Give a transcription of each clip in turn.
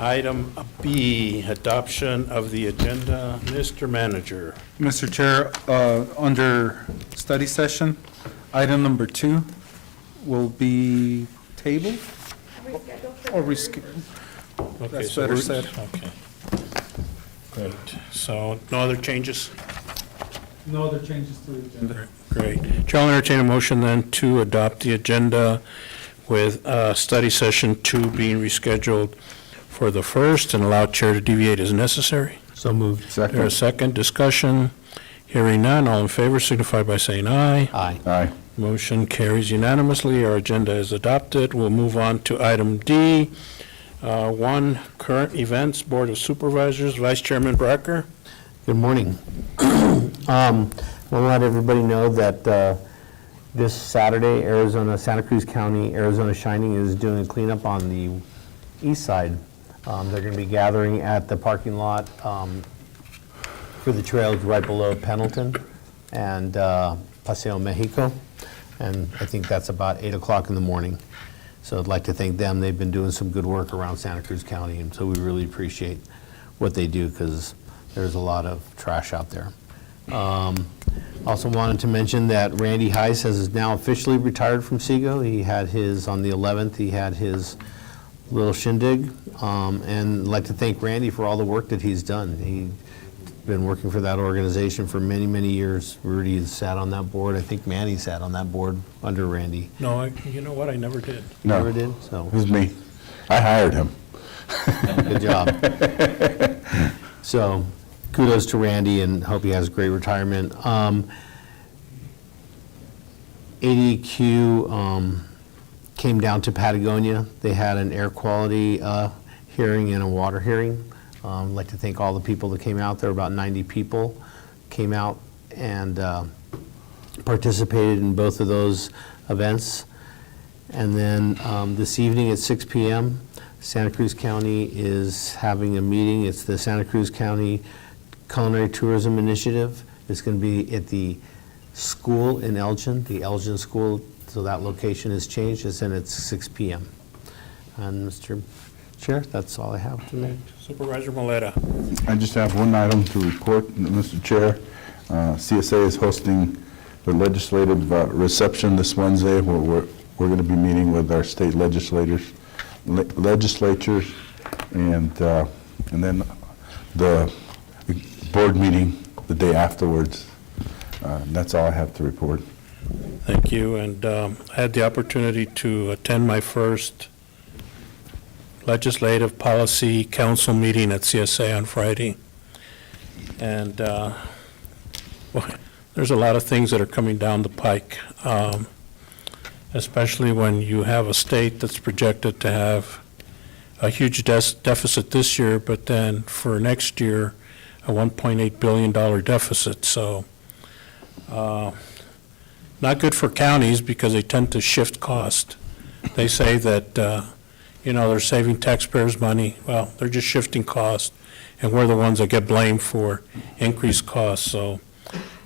Item B, adoption of the agenda. Mr. Manager. Mr. Chair, under study session, item number 2 will be tabled or rescheduled. Okay, That's so better we're- said. Okay. Great. So no other changes? No other changes to the agenda. Great. Chair will entertain a motion then to adopt the agenda with study session 2 being rescheduled for the 1st and allow chair to deviate as necessary. So moved. There a second discussion? Hearing none, all in favor signify by saying aye. Aye. Aye. Motion carries unanimously. Our agenda is adopted. We'll move on to item D. 1, current events, Board of Supervisors, Vice Chairman Bracker. Good morning. I want to let everybody know that this Saturday, Santa Cruz County, Arizona Shining is doing a cleanup on the east side. They're going to be gathering at the parking lot for the trails right below Pendleton and Paseo Mexico. And I think that's about 8 o'clock in the morning. So I'd like to thank them. They've been doing some good work around Santa Cruz County, and so we really appreciate what they do because there's a lot of trash out there. Also wanted to mention that Randy Heiss has now officially retired from SEGO. He had his, on the 11th, he had his little shindig. And I'd like to thank Randy for all the work that he's done. He's been working for that organization for many, many years. Rudy has sat on that board. I think Manny sat on that board under Randy. No, you know what, I never did. You No. never did? So, It was me. I hired him. good job. So, kudos to Randy and hope he has a great retirement. ADQ came down to Patagonia. They had an air quality hearing and a water hearing. I'd like to thank all the people that came out. There were about 90 people came out and participated in both of those events. And then this evening at 6 p.m., Santa Cruz County is having a meeting. It's the Santa Cruz County Culinary Tourism Initiative. It's going to be at the school in Elgin, the Elgin School, so that location has changed. It's in at 6 p.m. And Mr. Chair, that's all I have tonight. Supervisor Maleta. I just have one item to report, Mr. Chair. CSA is hosting the legislative reception this Wednesday where we're going to be meeting with our state legislatures, and then the board meeting the day afterwards. That's all I have to report. Thank you. And I had the opportunity to attend my first Legislative Policy Council meeting at CSA on Friday. And well, there's a lot of things that are coming down the pike, especially when you have a state that's projected to have a huge deficit this year, but then for next year, a $1.8 billion deficit. So not good for counties because they tend to shift cost. They say that they're saving taxpayers' money. Well, they're just shifting cost, and we're the ones that get blamed for increased costs. So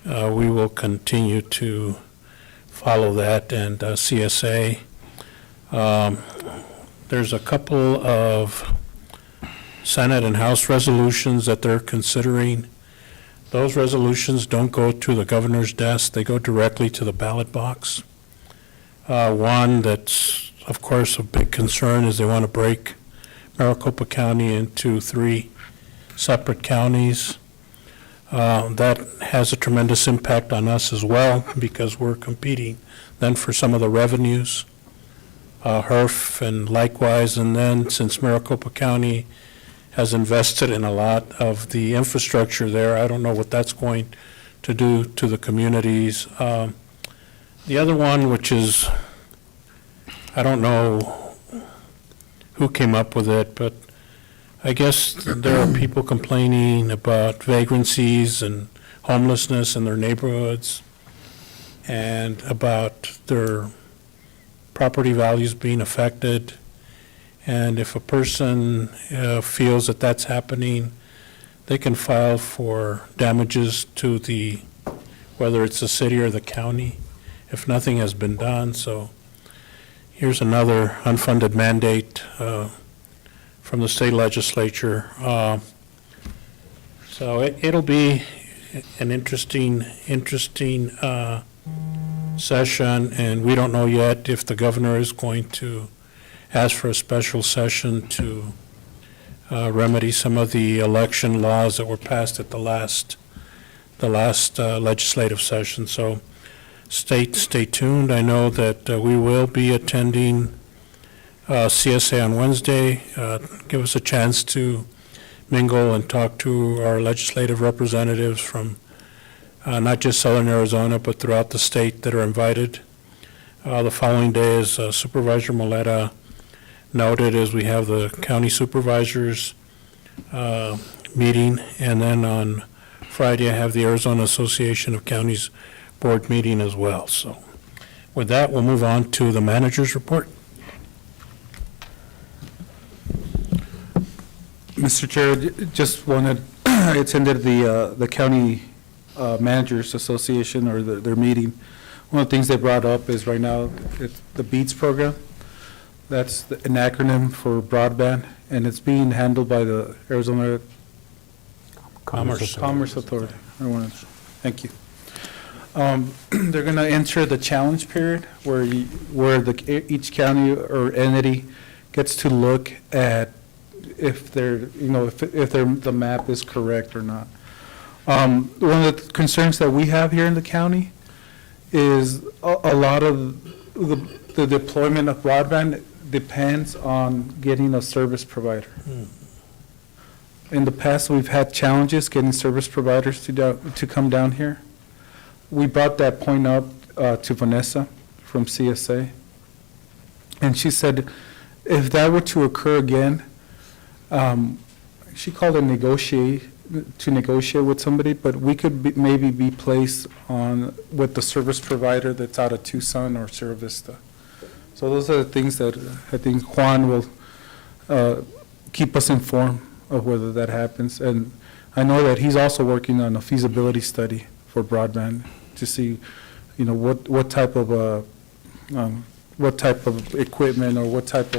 we will continue to follow that. And CSA, there's a couple of Senate and House resolutions that they're considering. Those resolutions don't go to the governor's desk. They go directly to the ballot box. One that's, of course, a big concern is they want to break Maricopa County into 3 separate counties. That has a tremendous impact on us as well because we're competing then for some of the revenues, HERF and likewise. And then since Maricopa County has invested in a lot of the infrastructure there, I don't know what that's going to do to the communities. The other one, which is, I don't know who came up with it, but I guess there are people complaining about vagrancies and homelessness in their neighborhoods and about their property values being affected. And if a person feels that that's happening, they can file for damages to whether it's the city or the county, if nothing has been done. So here's another unfunded mandate from the state legislature. So it'll be an interesting session, and we don't know yet if the governor is going to ask for a special session to remedy some of the election laws that were passed at the last legislative session. So stay tuned. I know that we will be attending CSA on Wednesday. Give us a chance to mingle and talk to our legislative representatives from not just southern Arizona, but throughout the state that are invited. The following day, as Supervisor Maleta noted, is we have the county supervisors meeting, and then on Friday, I have the Arizona Association of Counties Board meeting as well. So with that, we'll move on to the manager's report. Mr. Chair, just wanted, I attended the County Managers Association, or their meeting. One of the things they brought up is right now, it's the BEADS program. That's an acronym for broadband, and it's being handled by the Arizona Commerce. Commerce Authority. Thank you. They're going to enter the challenge period where each county or entity gets to look at if the map is correct or not. One of the concerns that we have here in the county is a lot of the deployment of broadband depends on getting a service provider. In the past, we've had challenges getting service providers to come down here. We brought that point up to Vanessa from CSA, and she said if that were to occur again, she called it negotiate with somebody, but we could maybe be placed on with the service provider that's out of Tucson or Cerro Vista. So those are the things that I think Juan will keep us informed of whether that happens. And I know that he's also working on a feasibility study for broadband to see, what type of equipment or what type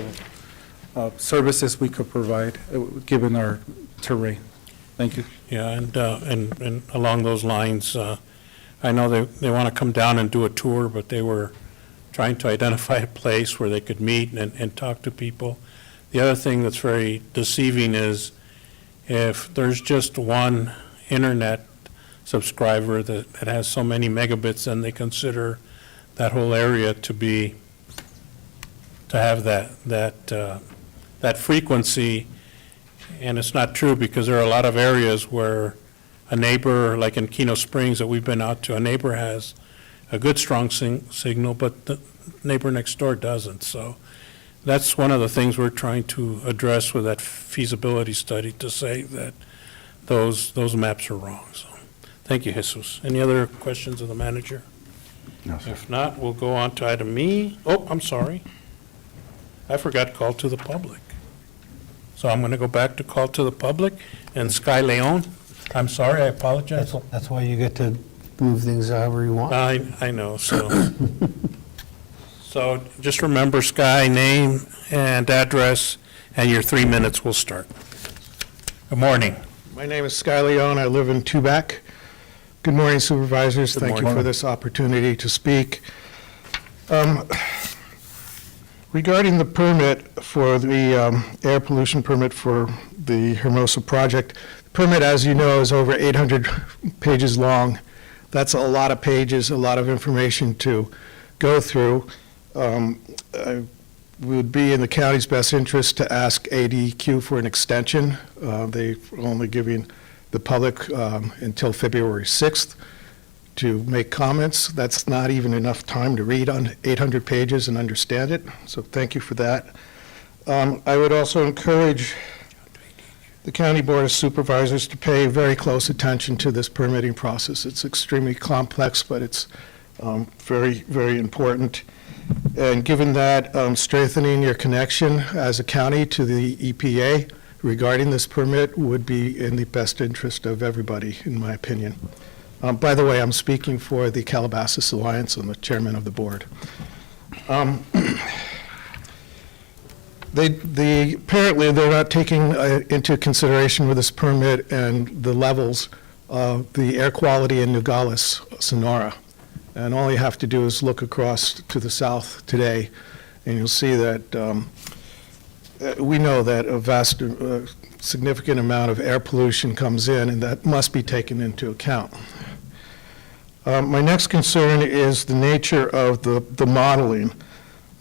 of services we could provide given our terrain. Thank you. Yeah, and along those lines, I know they want to come down and do a tour, but they were trying to identify a place where they could meet and talk to people. The other thing that's very deceiving is if there's just one internet subscriber that has so many megabits, then they consider that whole area to have that frequency. And it's not true, because there are a lot of areas where a neighbor, like in Keno Springs that we've been out to, a neighbor has a good strong signal, but the neighbor next door doesn't. So that's one of the things we're trying to address with that feasibility study, to say that those maps are wrong. So thank you, Jesus. Any other questions of the manager? No, sir. If not, we'll go on to item E. Oh, I'm sorry. I forgot to call to the public. So I'm going to go back to call to the public. And Sky Leon, I'm sorry, I apologize. That's why you get to move things however you want. I know, so. So just remember, Sky, name and address, and your 3 minutes will start. Good morning. My name is Sky Leon. I live in Tubac. Good morning, Supervisors. Good Thank you morning. for this opportunity to speak. Regarding the permit for the air pollution permit for the Hermosa project, the permit, as you know, is over 800 pages long. That's a lot of pages, a lot of information to go through. It would be in the county's best interest to ask ADQ for an extension. They're only giving the public until February 6th to make comments. That's not even enough time to read on 800 pages and understand it, so thank you for that. I would also encourage the County Board of Supervisors to pay very close attention to this permitting process. It's extremely complex, but it's very, very important. And given that, strengthening your connection as a county to the EPA regarding this permit would be in the best interest of everybody, in my opinion. By the way, I'm speaking for the Calabasas Alliance. I'm the chairman of the board. Apparently, they're not taking into consideration with this permit and the levels of the air quality in Nogales, Sonora. And all you have to do is look across to the south today, and you'll see that we know that a vast, significant amount of air pollution comes in, and that must be taken into account. My next concern is the nature of the modeling.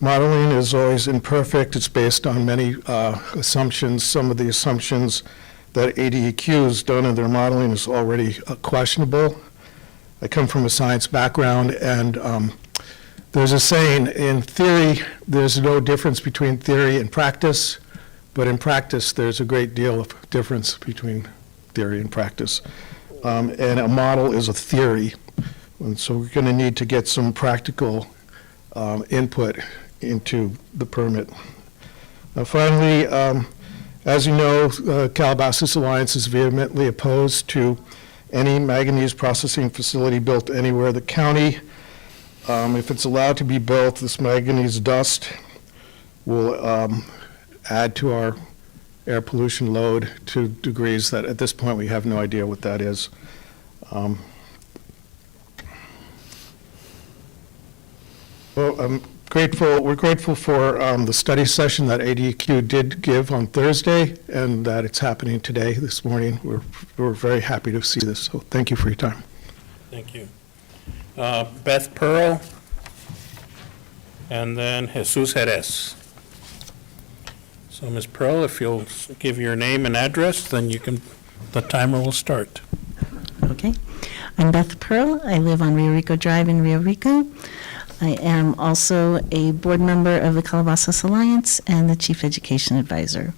Modeling is always imperfect. It's based on many assumptions. Some of the assumptions that ADEQ has done in their modeling is already questionable. I come from a science background, and there's a saying, in theory, there's no difference between theory and practice, but in practice, there's a great deal of difference between theory and practice. And a model is a theory, and so we're going to need to get some practical input into the permit. Finally, as you know, Calabasas Alliance is vehemently opposed to any manganese processing facility built anywhere in the county. If it's allowed to be built, this manganese dust will add to our air pollution load to degrees that at this point we have no idea what that is. Well, we're grateful for the study session that ADQ did give on Thursday, and that it's happening today, this morning. We're very happy to see this, so thank you for your time. Thank you. Beth Pearl, and then Jesus Jerez. So, Ms. Pearl, if you'll give your name and address, then the timer will start. Okay. I'm Beth Pearl. I live on Rio Rico Drive in Rio Rico. I am also a board member of the Calabasas Alliance and the Chief Education Advisor.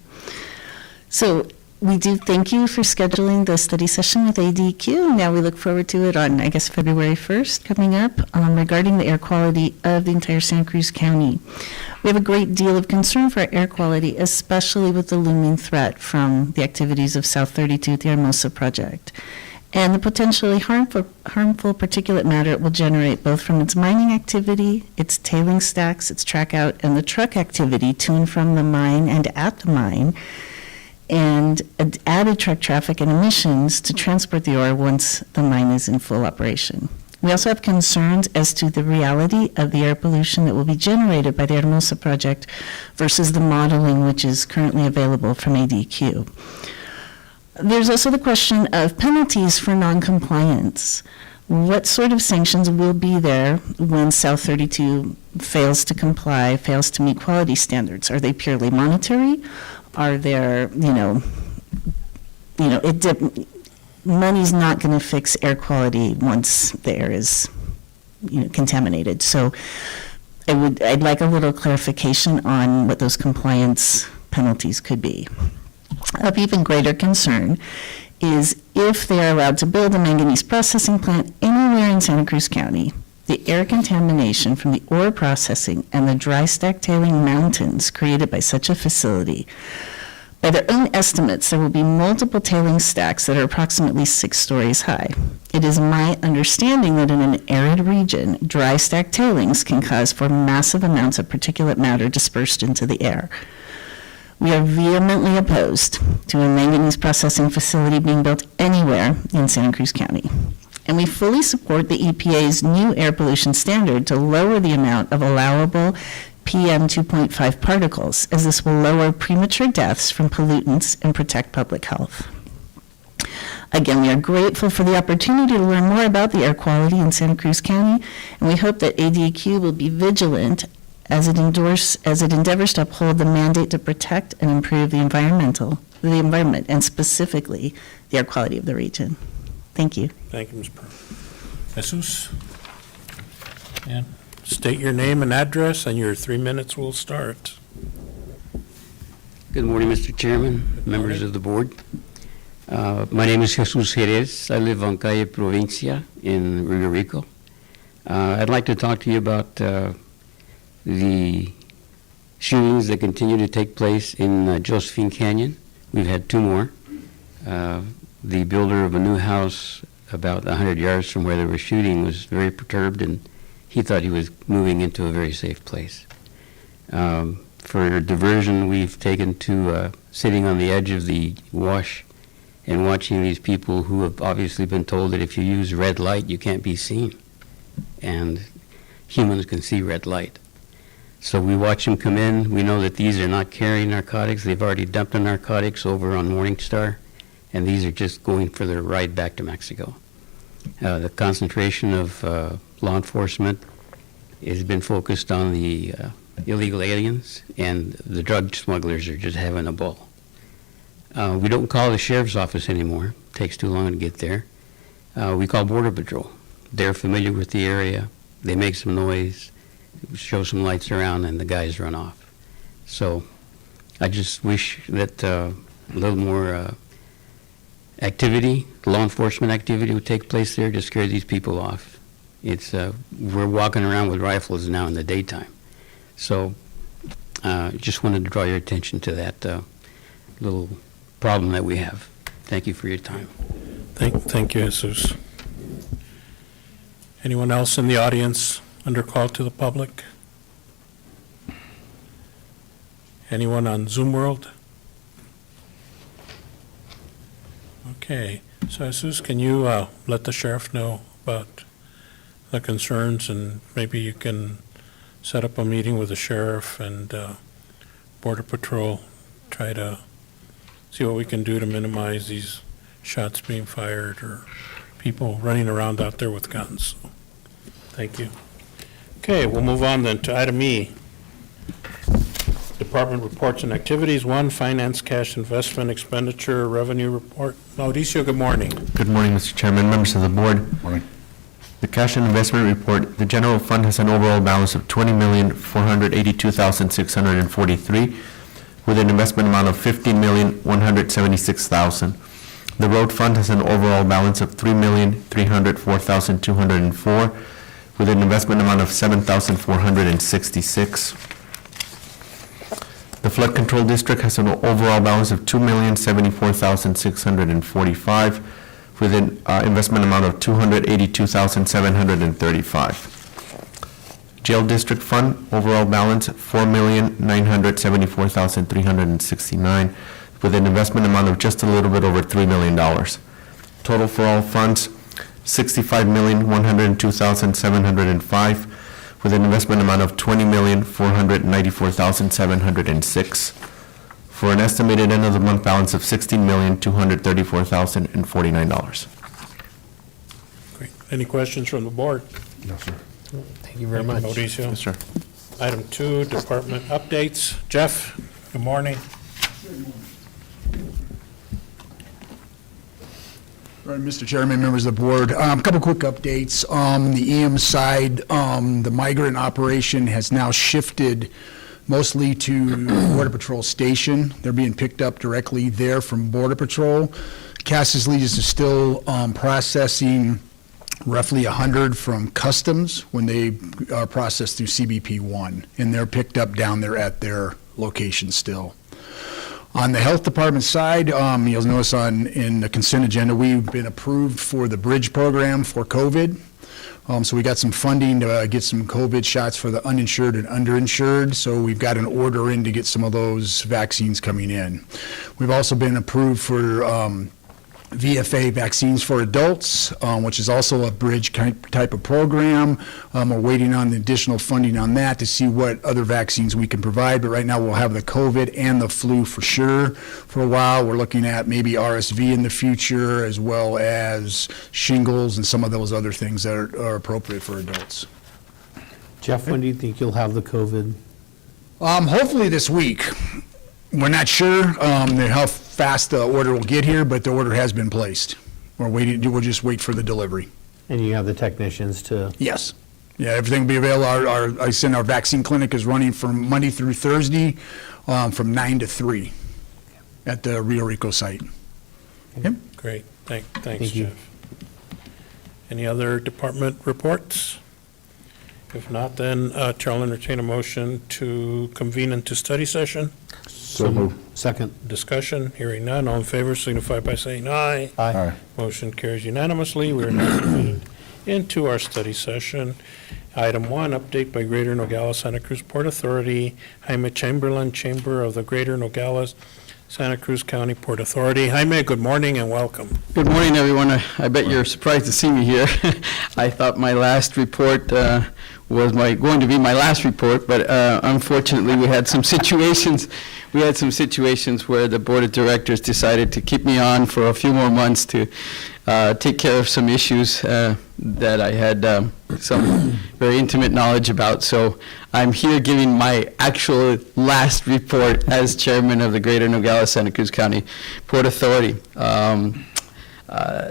So we do thank you for scheduling the study session with ADQ. Now we look forward to it on, I guess, February 1st coming up regarding the air quality of the entire Santa Cruz County. We have a great deal of concern for air quality, especially with the looming threat from the activities of South 32 at the Hermosa project, and the potentially harmful particulate matter it will generate both from its mining activity, its tailing stacks, its track out, and the truck activity to and from the mine and at the mine, and added truck traffic and emissions to transport the ore once the mine is in full operation. We also have concerns as to the reality of the air pollution that will be generated by the Hermosa project versus the modeling which is currently available from ADQ. There's also the question of penalties for noncompliance. What sort of sanctions will be there when South 32 fails to comply, fails to meet quality standards? Are they purely monetary? Are there, money's not going to fix air quality once the air is, contaminated. So I'd like a little clarification on what those compliance penalties could be. Of even greater concern is if they are allowed to build a manganese processing plant anywhere in Santa Cruz County, the air contamination from the ore processing and the dry stack tailing mountains created by such a facility. By their own estimates, there will be multiple tailing stacks that are approximately 6 stories high. It is my understanding that in an arid region, dry stack tailings can cause for massive amounts of particulate matter dispersed into the air. We are vehemently opposed to a manganese processing facility being built anywhere in Santa Cruz County. And we fully support the EPA's new air pollution standard to lower the amount of allowable PM 2.5 particles, as this will lower premature deaths from pollutants and protect public health. Again, we are grateful for the opportunity to learn more about the air quality in Santa Cruz County, and we hope that ADQ will be vigilant as it endeavors to uphold the mandate to protect and improve the environment, and specifically the air quality of the region. Thank you. Thank you, Ms. Pearl. Jesus? And state your name and address, and your 3 minutes will start. Good morning, Mr. Chairman, members of the board. My name is Jesus Jerez. I live on Calle Provincia in Rio Rico. I'd like to talk to you about the shootings that continue to take place in Josephine Canyon. We've had 2 more. The builder of a new house about 100 yards from where they were shooting was very perturbed, and he thought he was moving into a very safe place. For diversion, we've taken to sitting on the edge of the wash and watching these people who have obviously been told that if you use red light, you can't be seen. And humans can see red light. So we watch them come in. We know that these are not carrying narcotics. They've already dumped the narcotics over on Morningstar, and these are just going for their ride back to Mexico. The concentration of law enforcement has been focused on the illegal aliens, and the drug smugglers are just having a ball. We don't call the sheriff's office anymore. It takes too long to get there. We call Border Patrol. They're familiar with the area. They make some noise, show some lights around, and the guys run off. So I just wish that a little more activity, law enforcement activity would take place there to scare these people off. We're walking around with rifles now in the daytime. So just wanted to draw your attention to that little problem that we have. Thank you for your time. Thank you, Jesus. Anyone else in the audience under call to the public? Anyone on Zoom World? Okay, so Jesus, can you let the sheriff know about the concerns, and maybe you can set up a meeting with the sheriff and Border Patrol, try to see what we can do to minimize these shots being fired or people running around out there with guns. So, thank you. Okay, we'll move on then to item E. Department reports and activities. 1, finance, cash investment, expenditure, revenue report. Mauricio, good morning. Good morning, Mr. Chairman, members of the board. Morning. The cash and investment report, the general fund has an overall balance of $20,482,643 with an investment amount of $15,176,000. The road fund has an overall balance of $3,304,204 with an investment amount of $7,466. The flood control district has an overall balance of $2,074,645 with an investment amount of $282,735. Jail district fund, overall balance $4,974,369 with an investment amount of just a little bit over $3 million. Total for all funds, $65,102,705 with an investment amount of $20,494,706 for an estimated end of the month balance of $16,234,049. Great. Any questions from the board? No, sir. Thank you very much. Mauricio. Yes, sir. Item 2, department updates. Jeff, good morning. All right, Mr. Chairman, members of the board, a couple quick updates. On the EM side, the migrant operation has now shifted mostly to Border Patrol Station. They're being picked up directly there from Border Patrol. Casas Legis is still processing roughly 100 from Customs when they are processed through CBP-1, and they're picked up down there at their location still. On the health department side, you'll notice in the consent agenda, we've been approved for the bridge program for COVID. So we got some funding to get some COVID shots for the uninsured and underinsured. So we've got an order in to get some of those vaccines coming in. We've also been approved for VFA vaccines for adults, which is also a bridge type of program. We're waiting on the additional funding on that to see what other vaccines we can provide, but right now we'll have the COVID and the flu for sure. For a while, we're looking at maybe RSV in the future, as well as shingles and some of those other things that are appropriate for adults. Jeff, when do you think you'll have the COVID? Hopefully this week. We're not sure how fast the order will get here, but the order has been placed. We'll just wait for the delivery. And you have the technicians to, Yes. Yeah, everything will be available. Our vaccine clinic is running from Monday through Thursday from 9 to 3 at the Rio Rico site. Yep. Great. Thanks, Thank you. Jeff. Any other department reports? If not, then Chair will entertain a motion to convene into study session. So moved. second. Discussion, hearing none. All in favor signify by saying aye. Aye. Motion carries unanimously. We are now convened into our study session. Item 1, update by Greater Nogales Santa Cruz Port Authority, Jaime Chamberlain, Chamber of the Greater Nogales Santa Cruz County Port Authority. Jaime, good morning and welcome. Good morning, everyone. I bet you're surprised to see me here. I thought my last report was going to be my last report, but unfortunately, we had some situations. We had some situations where the board of directors decided to keep me on for a few more months to take care of some issues that I had some very intimate knowledge about. So I'm here giving my actual last report as chairman of the Greater Nogales Santa Cruz County Port Authority.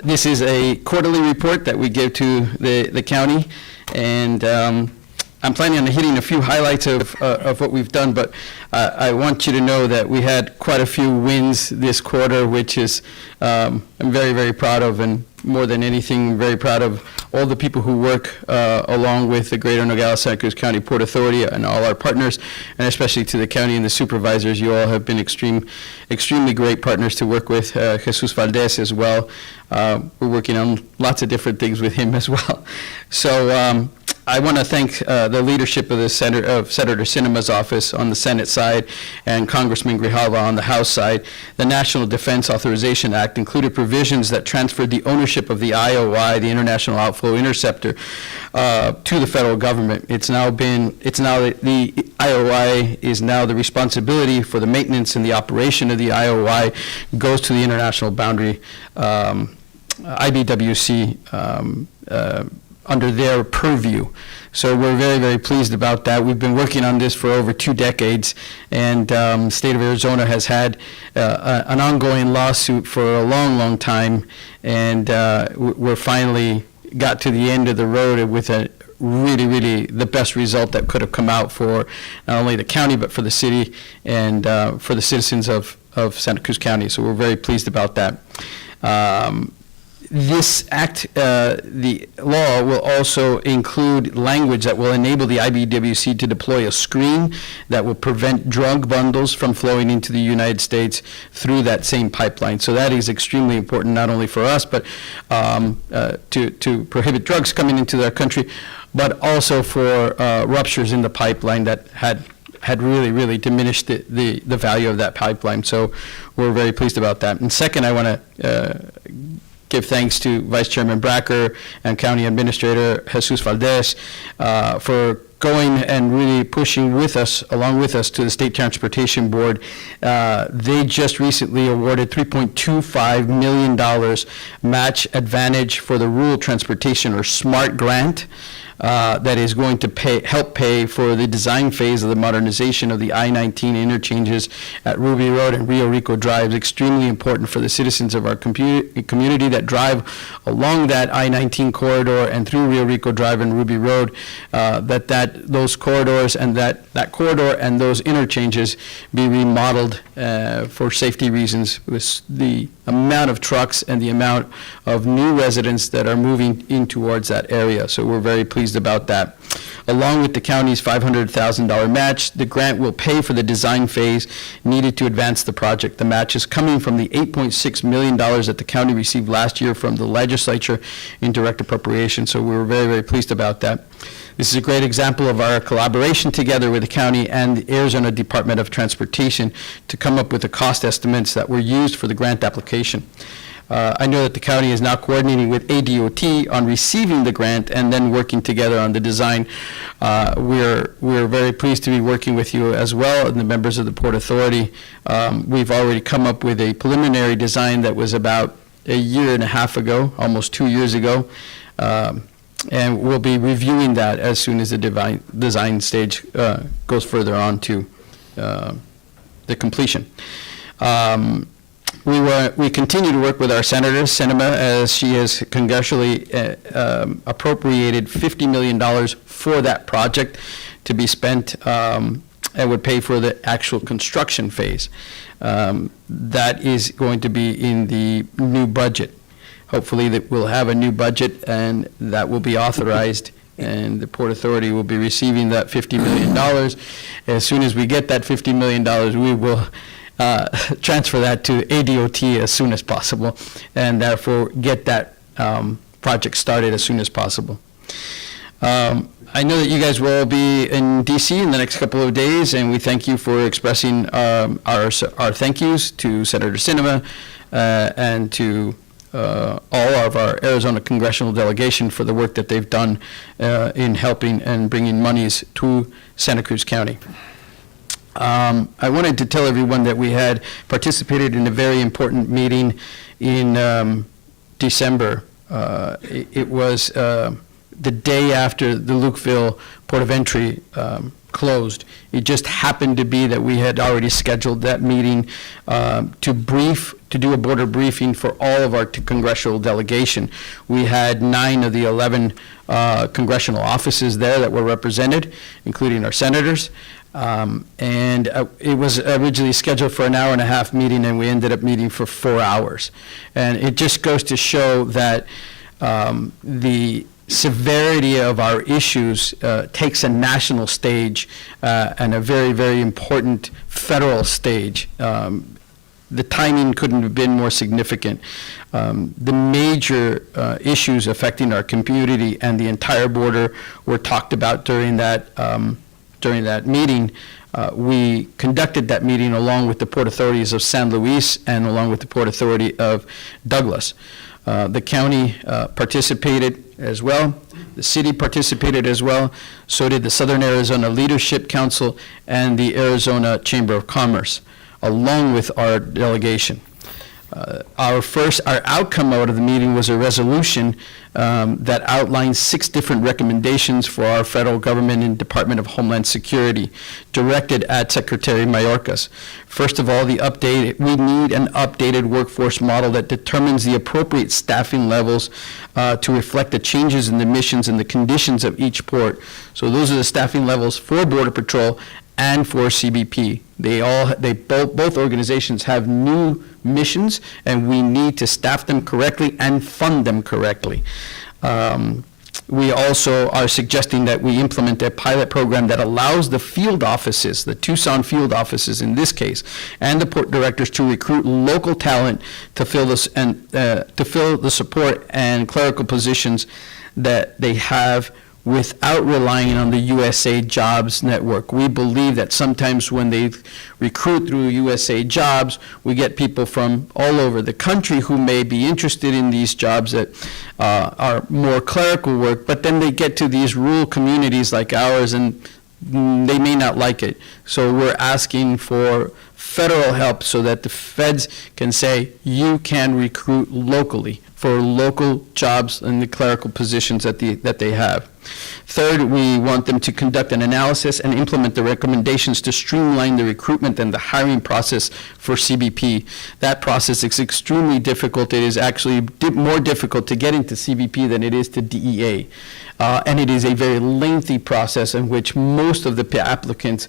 This is a quarterly report that we give to the county, and I'm planning on hitting a few highlights of what we've done, but I want you to know that we had quite a few wins this quarter, which is I'm very, very proud of, and more than anything, very proud of all the people who work along with the Greater Nogales Santa Cruz County Port Authority and all our partners, and especially to the county and the supervisors. You all have been extremely great partners to work with. Jesus Valdez as well. We're working on lots of different things with him as well. So I want to thank the leadership of Senator Sinema's office on the Senate side and Congressman Grijalva on the House side. The National Defense Authorization Act included provisions that transferred the ownership of the IOI, the International Outflow Interceptor, to the federal government. The IOI is now the responsibility for the maintenance and the operation of the IOI goes to the International Boundary IBWC under their purview. So we're very, very pleased about that. We've been working on this for over 2 decades, and the state of Arizona has had an ongoing lawsuit for a long, long time, and we're finally got to the end of the road with a really, really the best result that could have come out for not only the county, but for the city and for the citizens of Santa Cruz County. So we're very pleased about that. This act, the law will also include language that will enable the IBWC to deploy a screen that will prevent drug bundles from flowing into the United States through that same pipeline. So that is extremely important, not only for us, but to prohibit drugs coming into our country, but also for ruptures in the pipeline that had really, really diminished the value of that pipeline. So we're very pleased about that. And second, I want to give thanks to Vice Chairman Bracker and County Administrator Jesus Valdez for going and really pushing with us, along with us, to the State Transportation Board. They just recently awarded $3.25 million match advantage for the Rural Transportation or SMART grant. That is going to help pay for the design phase of the modernization of the I-19 interchanges at Ruby Road and Rio Rico Drive. It's extremely important for the citizens of our community that drive along that I-19 corridor and through Rio Rico Drive and Ruby Road, those corridors and that corridor and those interchanges be remodeled for safety reasons, with the amount of trucks and the amount of new residents that are moving in towards that area. So we're very pleased about that. Along with the county's $500,000 match, the grant will pay for the design phase needed to advance the project. The match is coming from the $8.6 million that the county received last year from the legislature in direct appropriation. So we were very, very pleased about that. This is a great example of our collaboration together with the county and the Arizona Department of Transportation to come up with the cost estimates that were used for the grant application. I know that the county is now coordinating with ADOT on receiving the grant and then working together on the design. We're very pleased to be working with you as well and the members of the Port Authority. We've already come up with a preliminary design that was about a year and a half ago, almost 2 years ago. And we'll be reviewing that as soon as the design stage goes further on to the completion. We continue to work with our Senator Sinema as she has congressionally appropriated $50 million for that project to be spent and would pay for the actual construction phase. That is going to be in the new budget. Hopefully that we'll have a new budget and that will be authorized, and the Port Authority will be receiving that $50 million. As soon as we get that $50 million, we will transfer that to ADOT as soon as possible, and therefore get that project started as soon as possible. I know that you guys will all be in DC in the next couple of days, and we thank you for expressing our thank yous to Senator Sinema and to all of our Arizona congressional delegation for the work that they've done in helping and bringing monies to Santa Cruz County. I wanted to tell everyone that we had participated in a very important meeting in December. It was the day after the Lukeville Port of Entry closed. It just happened to be that we had already scheduled that meeting to do a border briefing for all of our congressional delegation. We had 9 of the 11 congressional offices there that were represented, including our senators. It was originally scheduled for an hour-and-a-half meeting, and we ended up meeting for 4 hours. And it just goes to show that the severity of our issues takes a national stage and a very, very important federal stage. The timing couldn't have been more significant. The major issues affecting our community and the entire border were talked about during that meeting. We conducted that meeting along with the Port Authorities of San Luis and along with the Port Authority of Douglas. The county participated as well. The city participated as well. So did the Southern Arizona Leadership Council and the Arizona Chamber of Commerce, along with our delegation. Our outcome out of the meeting was a resolution that outlines 6 different recommendations for our federal government and Department of Homeland Security directed at Secretary Mayorkas. First of all, we need an updated workforce model that determines the appropriate staffing levels to reflect the changes in the missions and the conditions of each port. So those are the staffing levels for Border Patrol and for CBP. Both organizations have new missions, and we need to staff them correctly and fund them correctly. We also are suggesting that we implement a pilot program that allows the field offices, the Tucson field offices in this case, and the port directors to recruit local talent to fill this and to fill the support and clerical positions that they have without relying on the USA Jobs Network. We believe that sometimes when they recruit through USA Jobs, we get people from all over the country who may be interested in these jobs that are more clerical work, but then they get to these rural communities like ours and they may not like it. So we're asking for federal help so that the feds can say, you can recruit locally for local jobs and the clerical positions that they have. Third, we want them to conduct an analysis and implement the recommendations to streamline the recruitment and the hiring process for CBP. That process is extremely difficult. It is actually more difficult to get into CBP than it is to DEA. And it is a very lengthy process in which most of the applicants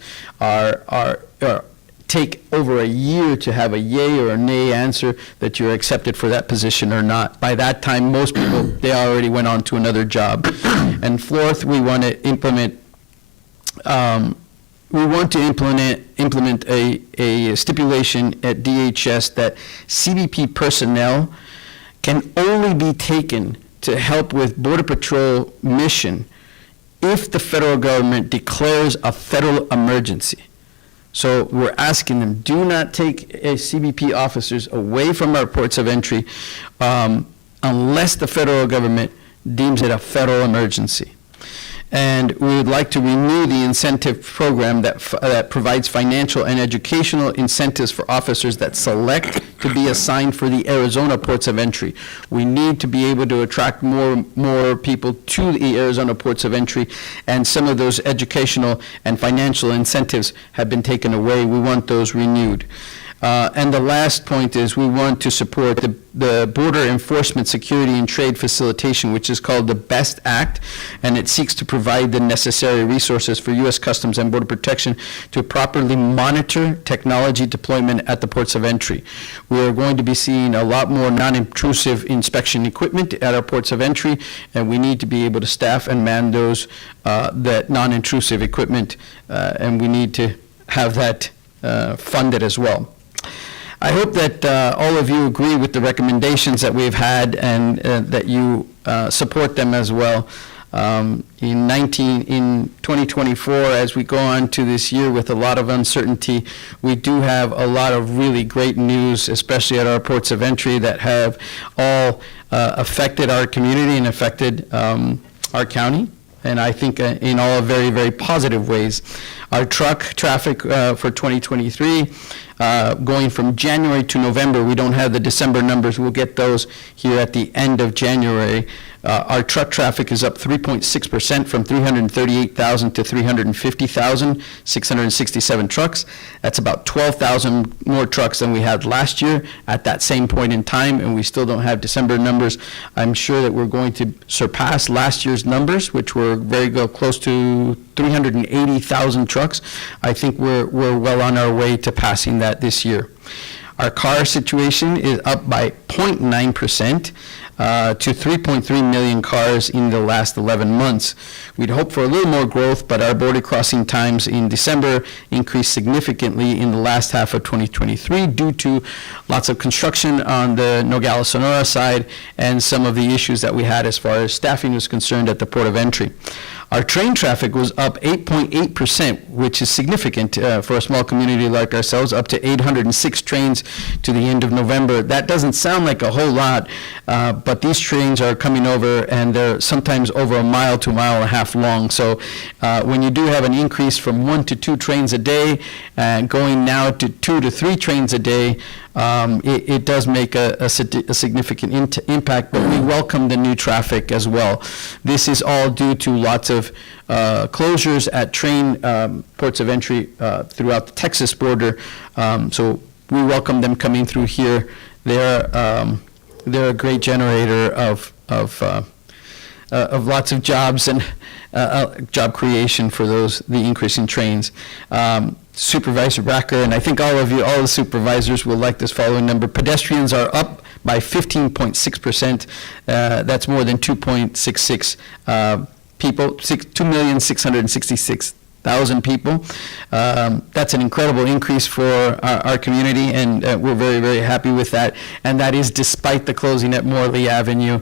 take over a year to have a yay or a nay answer that you're accepted for that position or not. By that time, most people, they already went on to another job. And fourth, we want to implement a stipulation at DHS that CBP personnel can only be taken to help with Border Patrol mission if the federal government declares a federal emergency. So we're asking them, do not take CBP officers away from our ports of entry unless the federal government deems it a federal emergency. And we would like to renew the incentive program that provides financial and educational incentives for officers that select to be assigned for the Arizona ports of entry. We need to be able to attract more people to the Arizona ports of entry, and some of those educational and financial incentives have been taken away. We want those renewed. And the last point is we want to support the Border Enforcement Security and Trade Facilitation, which is called the BEST Act, and it seeks to provide the necessary resources for U.S. Customs and Border Protection to properly monitor technology deployment at the ports of entry. We are going to be seeing a lot more non-intrusive inspection equipment at our ports of entry, and we need to be able to staff and man those that non-intrusive equipment, and we need to have that funded as well. I hope that all of you agree with the recommendations that we've had and that you support them as well. In 2024, as we go on to this year with a lot of uncertainty, we do have a lot of really great news, especially at our ports of entry, that have all affected our community and affected our county, and I think in all very, very positive ways. Our truck traffic for 2023, going from January to November, we don't have the December numbers, we'll get those here at the end of January. Our truck traffic is up 3.6% from 338,000 to 350,000, 667 trucks. That's about 12,000 more trucks than we had last year at that same point in time, and we still don't have December numbers. I'm sure that we're going to surpass last year's numbers, which were close to 380,000 trucks. I think we're well on our way to passing that this year. Our car situation is up by 0.9%. To 3.3 million cars in the last 11 months. We'd hope for a little more growth, but our border crossing times in December increased significantly in the last half of 2023 due to lots of construction on the Nogales, Sonora side and some of the issues that we had as far as staffing was concerned at the port of entry. Our train traffic was up 8.8%, which is significant for a small community like ourselves, up to 806 trains to the end of November. That doesn't sound like a whole lot, but these trains are coming over, and they're sometimes over a mile to a mile and a half long. So when you do have an increase from 1 to 2 trains a day, going now to 2 to 3 trains a day, it does make a significant impact, but we welcome the new traffic as well. This is all due to lots of closures at train ports of entry throughout the Texas border. So we welcome them coming through here. They're a great generator of lots of jobs and job creation for the increase in trains. Supervisor Bracker, and I think all the supervisors will like this following number. Pedestrians are up by 15.6%. That's more than 2.66 people, 2,666,000 people. That's an incredible increase for our community, and we're very, very happy with that. And that is despite the closing at Morley Avenue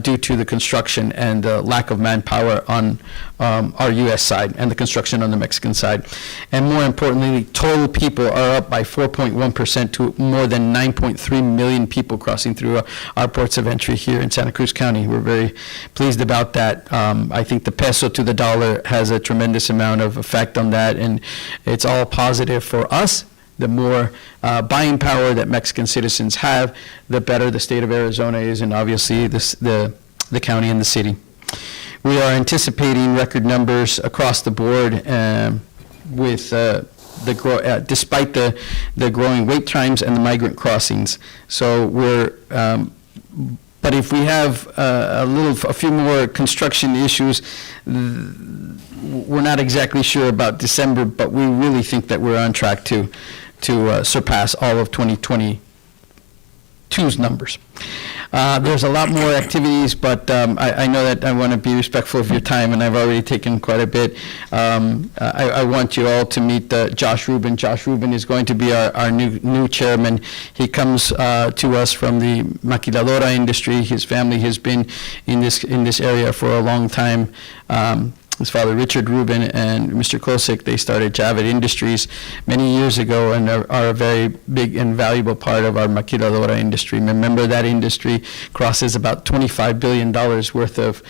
due to the construction and lack of manpower on our U.S. side and the construction on the Mexican side. And more importantly, total people are up by 4.1% to more than 9.3 million people crossing through our ports of entry here in Santa Cruz County. We're very pleased about that. I think the peso to the dollar has a tremendous amount of effect on that, and it's all positive for us. The more buying power that Mexican citizens have, the better the state of Arizona is, and obviously the county and the city. We are anticipating record numbers across the board with despite the growing wait times and the migrant crossings. So but if we have a few more construction issues, we're not exactly sure about December, but we really think that we're on track to surpass all of 2022's numbers. There's a lot more activities, but I know that I want to be respectful of your time, and I've already taken quite a bit. I want you all to meet Josh Rubin. Josh Rubin is going to be our new chairman. He comes to us from the maquiladora industry. His family has been in this area for a long time. His father, Richard Rubin, and Mr. Klosik, they started Javid Industries many years ago and are a very big and valuable part of our maquiladora industry. Remember, that industry crosses about $25 billion worth of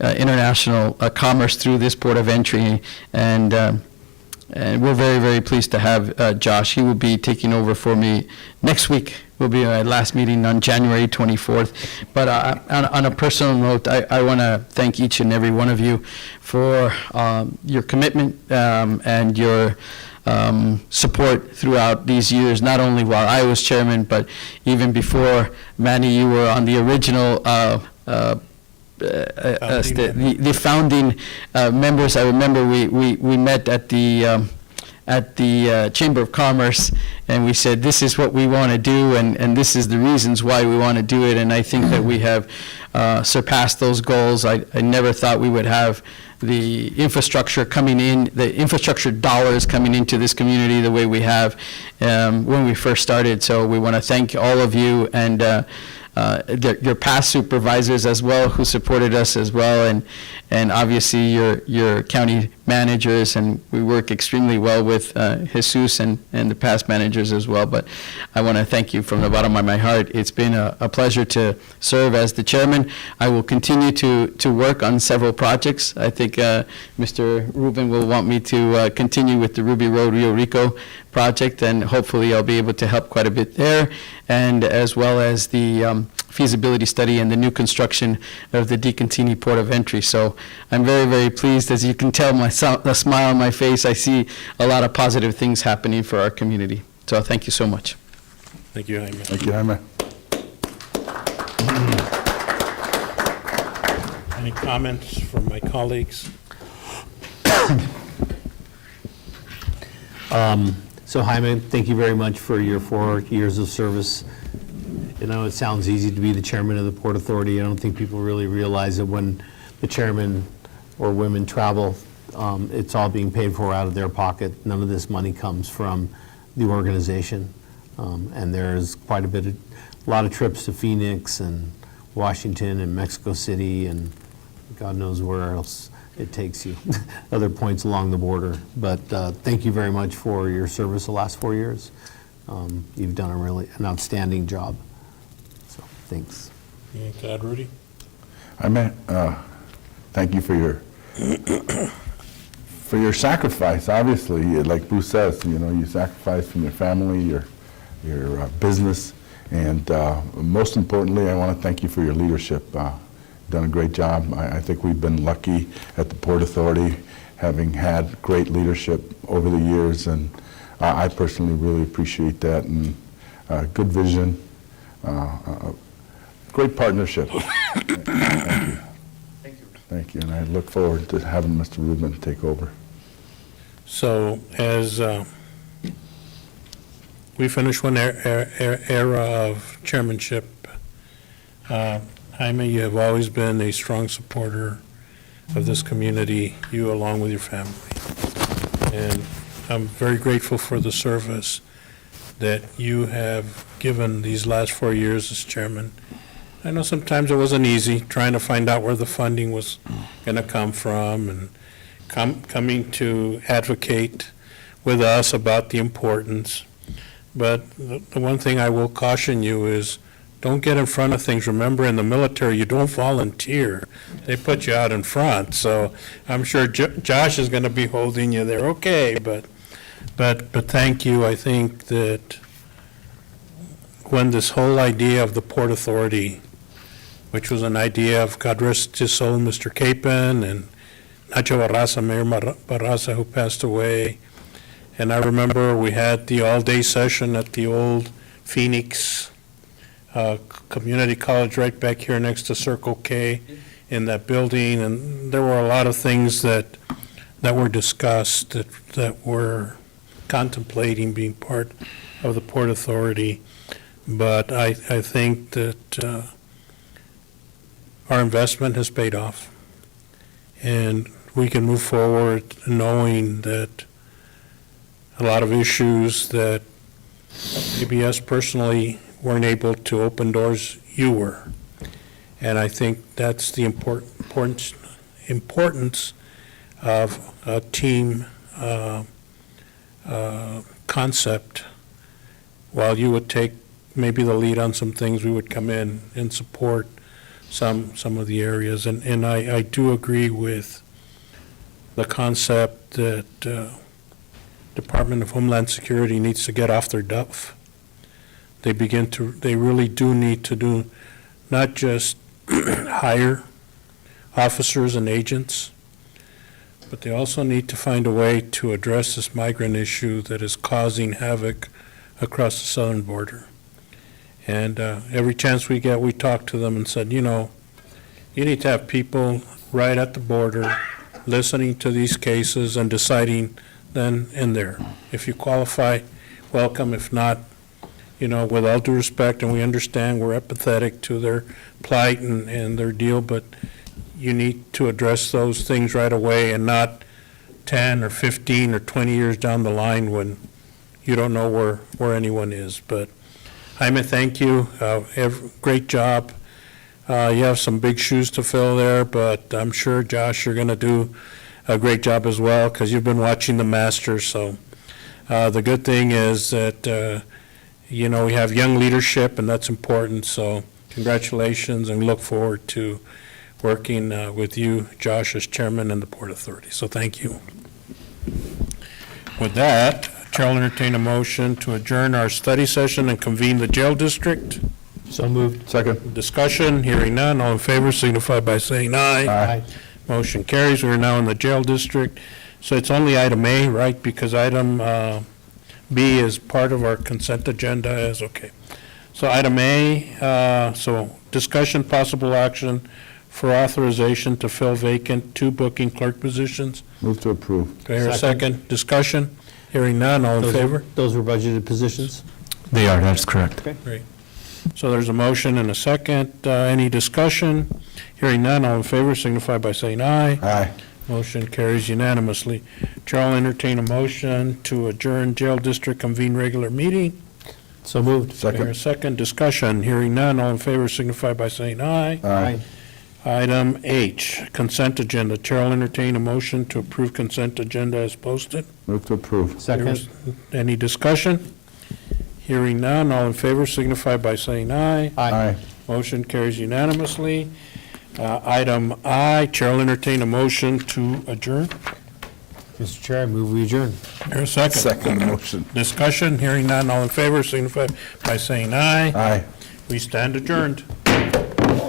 international commerce through this port of entry, and we're very, very pleased to have Josh. He will be taking over for me next week. Will be my last meeting on January 24th. But on a personal note, I want to thank each and every one of you for your commitment and your support throughout these years, not only while I was chairman, but even before. Manny, you were on the original the founding members. I remember we met at the Chamber of Commerce, and we said, this is what we want to do, and this is the reasons why we want to do it, and I think that we have surpassed those goals. I never thought we would have the infrastructure coming in, the infrastructure dollars coming into this community the way we have when we first started. So we want to thank all of you, and your past supervisors as well, who supported us as well, and obviously your county managers, and we work extremely well with Jesus and the past managers as well. But I want to thank you from the bottom of my heart. It's been a pleasure to serve as the chairman. I will continue to work on several projects. I think Mr. Rubin will want me to continue with the Ruby Road Rio Rico project, and hopefully I'll be able to help quite a bit there, and as well as the feasibility study and the new construction of the DeContini Port of Entry. So I'm very, very pleased. As you can tell, the smile on my face, I see a lot of positive things happening for our community. So thank you so much. Thank you, Jaime. Thank you, Jaime. Any comments from my colleagues? So Jaime, thank you very much for your 4 years of service. You know, it sounds easy to be the chairman of the Port Authority. I don't think people really realize that when the chairman or women travel, it's all being paid for out of their pocket. None of this money comes from the organization. And there's quite a lot of trips to Phoenix and Washington and Mexico City and God knows where else it takes you, other points along the border. But thank you very much for your service the last 4 years. You've done an outstanding job. So thanks. Anything to add, Rudy? Jaime, thank you for your sacrifice. Obviously, like Bruce says, you know, you sacrifice from your family, your business, and most importantly, I want to thank you for your leadership. Done a great job. I think we've been lucky at the Port Authority, having had great leadership over the years, and I personally really appreciate that, and good vision, great partnership. Thank you. Thank you, and I look forward to having Mr. Rubin take over. So as we finish one era of chairmanship, Jaime, you have always been a strong supporter of this community, you along with your family. And I'm very grateful for the service that you have given these last 4 years as chairman. I know sometimes it wasn't easy trying to find out where the funding was going to come from, and coming to advocate with us about the importance. But the one thing I will caution you is don't get in front of things. Remember, in the military, you don't volunteer. They put you out in front. So I'm sure Josh is going to be holding you there. Okay, but thank you. I think that when this whole idea of the Port Authority, which was an idea of, God rest his soul, Mr. Capon and Nacho Barraza, Mayor Barraza, who passed away. And I remember we had the all-day session at the old Phoenix Community College right back here next to Circle K in that building, and there were a lot of things that were discussed that were contemplating being part of the Port Authority. But I think that our investment has paid off, and we can move forward knowing that a lot of issues that maybe us personally weren't able to open doors, you were. And I think that's the importance of a team concept. While you would take maybe the lead on some things, we would come in and support some of the areas. And I do agree with the concept that Department of Homeland Security needs to get off their duff. They really do need to do not just hire officers and agents, but they also need to find a way to address this migrant issue that is causing havoc across the southern border. And every chance we get, we talk to them and said, you know, you need to have people right at the border listening to these cases and deciding then and there. If you qualify, welcome. If not, you know, with all due respect, and we understand we're empathetic to their plight and their deal, but you need to address those things right away and not 10 or 15 or 20 years down the line when you don't know where anyone is. But Jaime, thank you. Great job. You have some big shoes to fill there, but I'm sure, Josh, you're going to do a great job as well, because you've been watching the Masters. So the good thing is that, we have young leadership, and that's important. So congratulations, and look forward to working with you, Josh, as chairman and the Port Authority. So thank you. With that, Chair will entertain a motion to adjourn our study session and convene the jail district. So moved. Second. Discussion, hearing none, all in favor signify by saying aye. Aye. Motion carries. We are now in the jail district. So it's only item A, right? Because item B is part of our consent agenda is okay. So item A, so discussion, possible action for authorization to fill vacant 2 booking clerk positions. Move to approve. Do I hear a second? Discussion, hearing none, all in favor? Those were budgeted positions? They are, that's correct. Great. So there's a motion and a second. Any discussion? Hearing none, all in favor signify by saying aye. Aye. Motion carries unanimously. Chair will entertain a motion to adjourn jail district convene regular meeting. So moved. Do I hear a second? Discussion. Hearing none, all in favor signify by saying aye. Aye. Item H, consent agenda. Chair will entertain a motion to approve consent agenda as posted. Move to approve. Second. Any discussion? Hearing none, all in favor signify by saying aye. Aye. Motion carries unanimously. Item I, Chair will entertain a motion to adjourn. Mr. Chair, I move we adjourn. Here a second. Second motion. Discussion, hearing none, all in favor signify by saying aye. Aye. We stand adjourned.